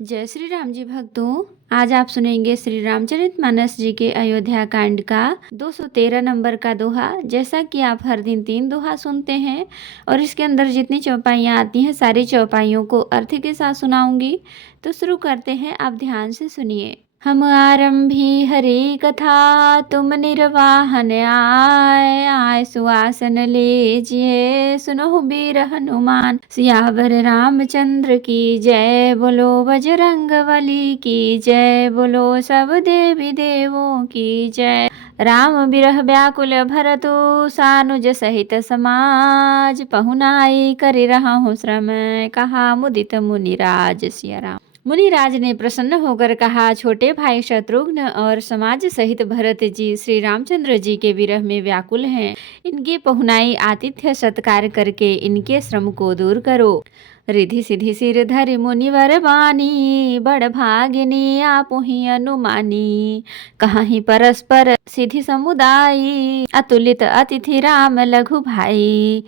जय श्री राम जी भक्तों। आज आप सुनेंगे श्री रामचरितमानस जी के अयोध्या कांड का 213 नंबर का दोहा। जैसा कि आप हर दिन 3 दोहा सुनते हैं और इसके अंदर जितनी चौपाइयाँ आती हैं सारी चौपाइयों को अर्थ के साथ सुनाऊंगी। तो शुरू करते हैं, आप ध्यान से सुनिए। हम आरंभी हरि कथा, तुम निर्वाहन आए। आए सुआसन लीजिए, सुनो वीर हनुमान। सियावर रामचंद्र की जय, बोलो बजरंगबली की जय, बोलो सब देवी देवों की जय। राम बिरह व्याकुल भरतु, सानुज सहित समाज। पहुनाई करि रहु श्रम, कहा मुदित मुनिराज। सिया राम। मुनिराज ने प्रसन्न होकर कहा, छोटे भाई शत्रुघ्न और समाज सहित भरत जी श्री रामचंद्र जी के विरह में व्याकुल हैं। इनकी पहुनाई आतिथ्य सत्कार करके इनके श्रम को दूर करो। रिधि सिधि सिर धरि मुनिवर बानी, बड़ भागिनी आपुहि अनुमानी। कहाहि परस्पर सिधि समुदायी, अतुलित अतिथि राम लघु भाई।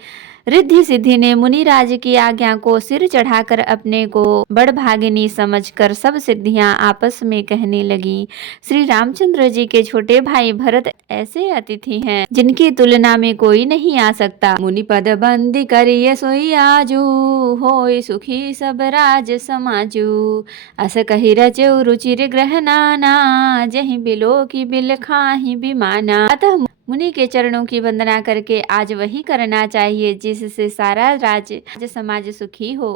रिद्धि सिद्धि ने मुनिराज की आज्ञा को सिर चढ़ाकर अपने को बड़ भागिनी समझकर सब सिद्धियां आपस में कहने लगी। श्री रामचंद्र जी के छोटे भाई भरत ऐसे अतिथि हैं जिनकी तुलना में कोई नहीं आ सकता। मुनि पद बंदी करिए सोई आजू, होय सुखी सब राज समाजू। अस कहि रचउ रुचिर ग्रह नाना, जहि बिलो की बिल खाहि बिमाना। अतः मुनि के चरणों की वंदना करके आज वही करना चाहिए जिससे सारा राज्य समाज सुखी हो।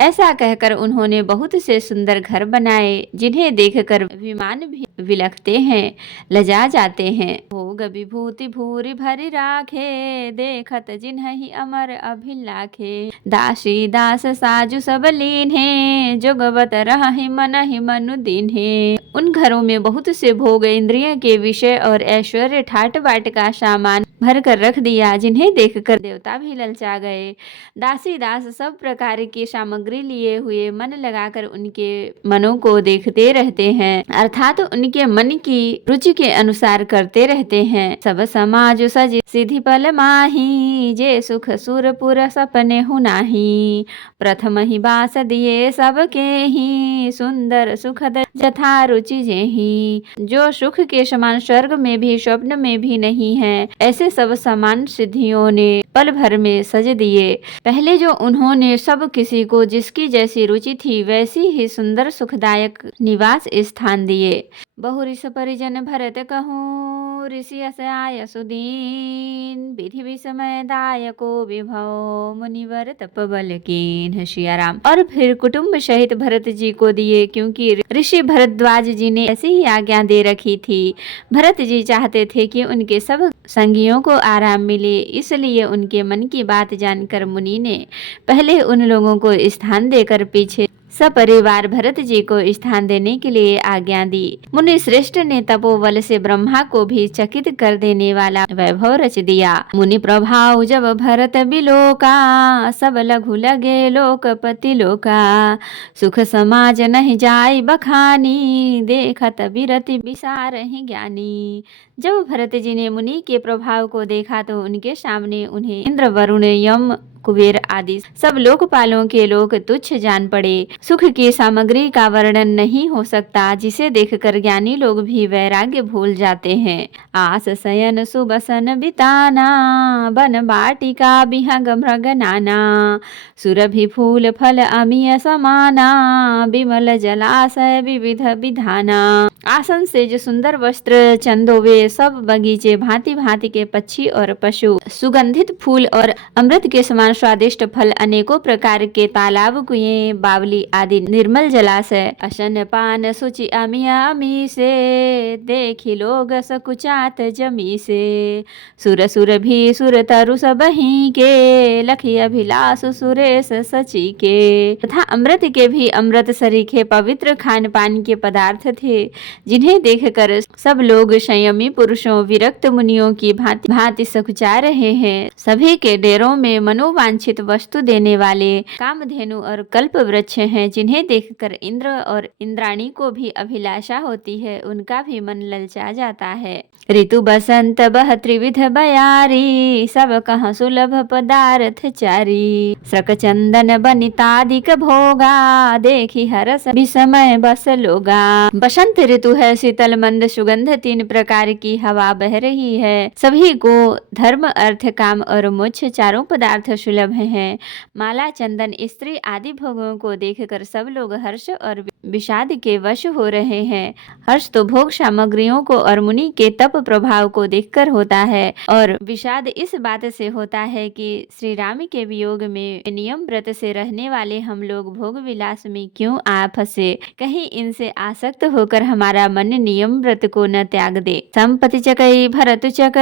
ऐसा कहकर उन्होंने बहुत से सुंदर घर बनाए जिन्हें देखकर विमान भी विलखते हैं, लजा जाते हैं। भोग विभूति भूरि भरि राखे, देखत जिन्हहि अमर अभिलाखे। दासी दास साजु सब लीन्हे, जुगवत रहहि मनहि मनु दीन्हे। उन घरों में बहुत से भोग, इंद्रिय के विषय और ऐश्वर्य ठाट बाट का सामान भर कर रख दिया, जिन्हें देखकर देवता भी ललचा गए। दासी दास सब प्रकार की सामग्री लिए हुए मन लगाकर उनके मनों को देखते रहते हैं, अर्थात उनके मन की रुचि के अनुसार करते रहते हैं। सब समाज सज सिद्धि पल माही, जे सुख सुरपुर सपने हुनाही। प्रथम ही बास दिए सबके ही, सुंदर सुखद जथा रुचि जेहि। जो सुख के समान स्वर्ग में भी स्वप्न में भी नहीं है, ऐसे सब समान सिद्धियों ने पल भर में सज दिए। पहले जो उन्होंने सब किसी को जिसकी जैसी रुचि थी वैसी ही सुंदर सुखदायक निवास स्थान दिए। बहु ऋष परिजन भरत कहूँ, ऋषि अस आय सुदीन। विधि विषमय दायको विभव, मुनिवर तप बल कीन। सिया राम। और फिर कुटुंब सहित भरत जी को दिए, क्योंकि ऋषि भरद्वाज जी ने ऐसी ही आज्ञा दे रखी थी। भरत जी चाहते थे कि उनके सब संगियों को आराम मिले, इसलिए उनके मन की बात जानकर मुनि ने पहले उन लोगों को स्थान देकर पीछे सपरिवार भरत जी को स्थान देने के लिए आज्ञा दी। मुनि श्रेष्ठ ने तपोबल से ब्रह्मा को भी चकित कर देने वाला वैभव रच दिया। मुनि प्रभाव जब भरत बिलोका, सब लघु लगे लोकपति लोका। सुख समाज नहीं जाय बखानी, देखत बिरति बिसारहि ज्ञानी। जब भरत जी ने मुनि के प्रभाव को देखा तो उनके सामने उन्हें इंद्र वरुण यम कुबेर आदि सब लोकपालों के लोग तुच्छ जान पड़े। सुख की सामग्री का वर्णन नहीं हो सकता, जिसे देखकर ज्ञानी लोग भी वैराग्य भूल जाते हैं। आस शयन सुबसन बिताना, बन बाटिका बिहंग मृग नाना। सुरभि फूल फल अमीय समाना, बिमल जलाशय विविध विधाना। आसन से जो सुंदर वस्त्र चंदोवे, सब बगीचे भांति भांति के पक्षी और पशु, सुगंधित फूल और अमृत के समान स्वादिष्ट फल, अनेकों प्रकार के तालाब कुएं बावली आदि निर्मल जलाशय। अशन पान सुचि अमिया अमी से, देखी लोग सकुचात जमी से। सुर सुर भी सुर तरु सबहि के, लखी अभिलाष सुरेश सची के। तथा अमृत के भी अमृत सरीखे पवित्र खान पान के पदार्थ थे, जिन्हें देखकर सब लोग संयमी पुरुषों विरक्त मुनियों की भांति भांति सकुचा रहे हैं। सभी के डेरों में मनोवांछित वस्तु देने वाले कामधेनु और कल्प वृक्ष हैं, हैं, जिन्हें देखकर इंद्र और इंद्राणी को भी अभिलाषा होती है, उनका भी मन ललचा जाता है। ऋतु बसंत बह त्रिविध बयारी, सब कहाँ सुलभ पदार्थ चारी। श्रक चंदन बनितादिक भोगा, देखी हरस विस्मय बस लोगा। बसंत ऋतु है, शीतल मंद सुगंध 3 प्रकार की हवा बह रही है। सभी को धर्म अर्थ काम और मोक्ष चारों पदार्थ सुलभ हैं। माला चंदन स्त्री आदि भोगों को देखकर सब लोग हर्ष और विषाद के वश हो रहे हैं। हर्ष तो भोग सामग्रियों को और मुनि के तप प्रभाव को देखकर होता है, और विषाद इस बात से होता है कि श्री राम के वियोग में नियम व्रत से रहने वाले हम लोग भोग विलास में क्यों आ फंसे। कहीं इनसे आसक्त होकर हमारा मन नियम व्रत को न त्याग दे। संपत्ति चकई भरत चक,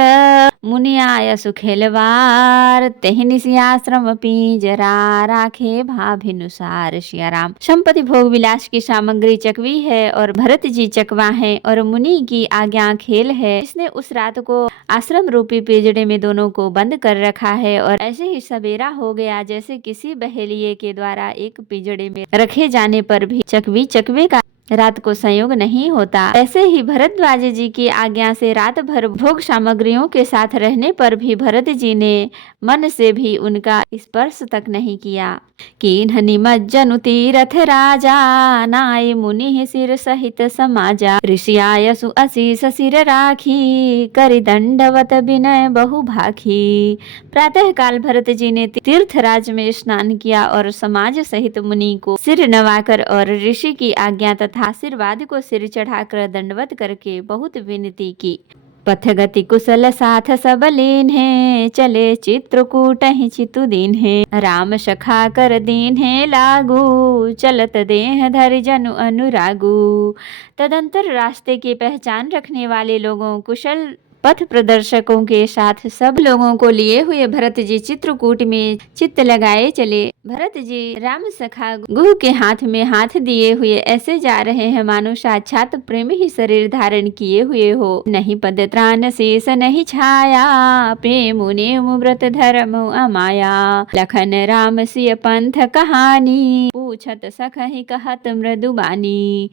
मुनि आय सुखेलवार। तेहि निसि आश्रम पिंजरा, राखे भाभिनुसार। सिया राम। संपत्ति भोग विलास की सामग्री चकवी है और भरत जी चकवा है, और मुनि की आज्ञा खेल है। इसने उस रात को आश्रम रूपी पिंजड़े में दोनों को बंद कर रखा है, और ऐसे ही सवेरा हो गया जैसे किसी बहेलिये के द्वारा एक पिंजड़े में रखे जाने पर भी चकवी चकवे का रात को संयोग नहीं होता। ऐसे ही भरद्वाज जी की आज्ञा से रात भर भोग सामग्रियों के साथ रहने पर भी भरत जी ने मन से भी उनका स्पर्श तक नहीं किया। कीन्ह निमज्जनु तीरथ राजा, नाय मुनि सिर सहित समाजा। ऋषि आयसु असीस सिर राखी, करि दंडवत विनय बहु भाखी। प्रातः काल भरत जी ने तीर्थराज में स्नान किया और समाज सहित मुनि को सिर नवाकर और ऋषि की आज्ञा तथा आशीर्वाद को सिर चढ़ाकर दंडवत करके बहुत विनती की। पथ गति कुशल साथ सब लीन्हे, चले चित्रकूट ही चितु दीन्हे। राम सखा कर दीन्हे लागू, चलत देह धरि जनु अनुरागू। तदंतर रास्ते की पहचान रखने वाले लोगों, कुशल पथ प्रदर्शकों के साथ सब लोगों को लिए हुए भरत जी चित्रकूट में चित्त लगाए चले। भरत जी राम सखा गुह के हाथ में हाथ दिए हुए ऐसे जा रहे हैं मानो साक्षात प्रेम ही शरीर धारण किए हुए हो। नहीं पद त्राण शेष नहीं छाया, प्रेम नेम व्रत धर्म अमाया। लखन राम सिय पंथ कहानी, पूछत सखहि कहत मृदुबानी।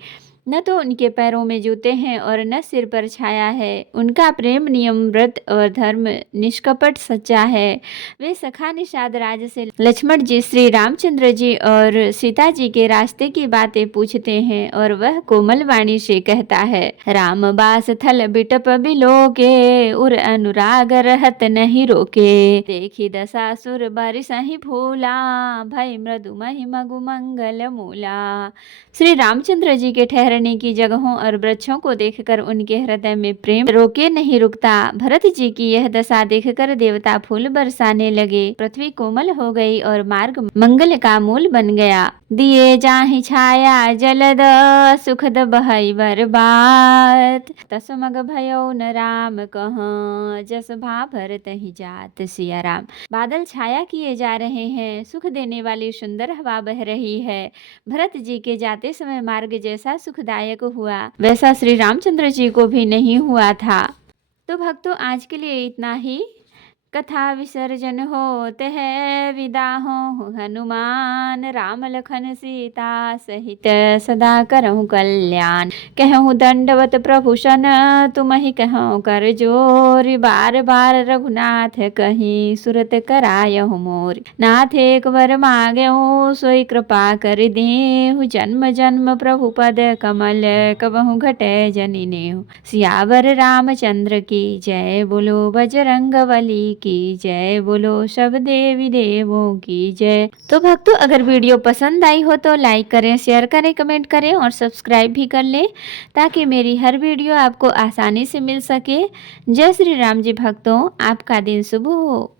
न तो उनके पैरों में जूते हैं और न सिर पर छाया है। उनका प्रेम नियम व्रत और धर्म निष्कपट सच्चा है। वे सखा निषाद राज से लक्ष्मण जी, श्री रामचंद्र जी और सीता जी के रास्ते की बातें पूछते हैं, और वह कोमल वाणी से कहता है। राम बास थल बिटप बिलोके, उर अनुराग रहत नहीं रोके। देखी दशासुर बरसहि फूला, भय मृदु महिमगु मंगल मूला। श्री रामचंद्र जी के ठहरने की जगहों और वृक्षों को देखकर उनके हृदय में प्रेम रोके नहीं रुकता। भरत जी की यह दशा देखकर देवता फूल बरसाने लगे। पृथ्वी कोमल हो गई और मार्ग मंगल का मूल बन गया। दिए जाहि छाया जलद, सुखद बहई बरबात। तसमग भयो न राम कहाँ, जस भा भरत ही जात। सिया राम। बादल छाया किए जा रहे हैं, सुख देने वाली सुंदर हवा बह रही है। भरत जी के जाते समय मार्ग जैसा सुखदायक हुआ, वैसा श्री रामचंद्र जी को भी नहीं हुआ था। तो भक्तों, आज के लिए इतना ही। कथा विसर्जन होते है विदा हो हनुमान, राम लखन सीता सहित सदा करहु कल्याण। कहूँ दंडवत प्रभु सन, तुम ही कहूँ कर जोर। बार बार रघुनाथ कहीं, सुरत करायहु मोर। नाथ एक वर मांगेहु, सोई कृपा कर देहु। जन्म जन्म प्रभु पद कमल, कबहु घटे जनि नेहु। सियावर रामचंद्र की जय, बोलो बजरंगबली की जय, बोलो सब देवी देवों की जय। तो भक्तों, अगर वीडियो पसंद आई हो तो लाइक करें, शेयर करें, कमेंट करें और सब्सक्राइब भी कर लें, ताकि मेरी हर वीडियो आपको आसानी से मिल सके। जय श्री राम जी भक्तों, आपका दिन शुभ हो।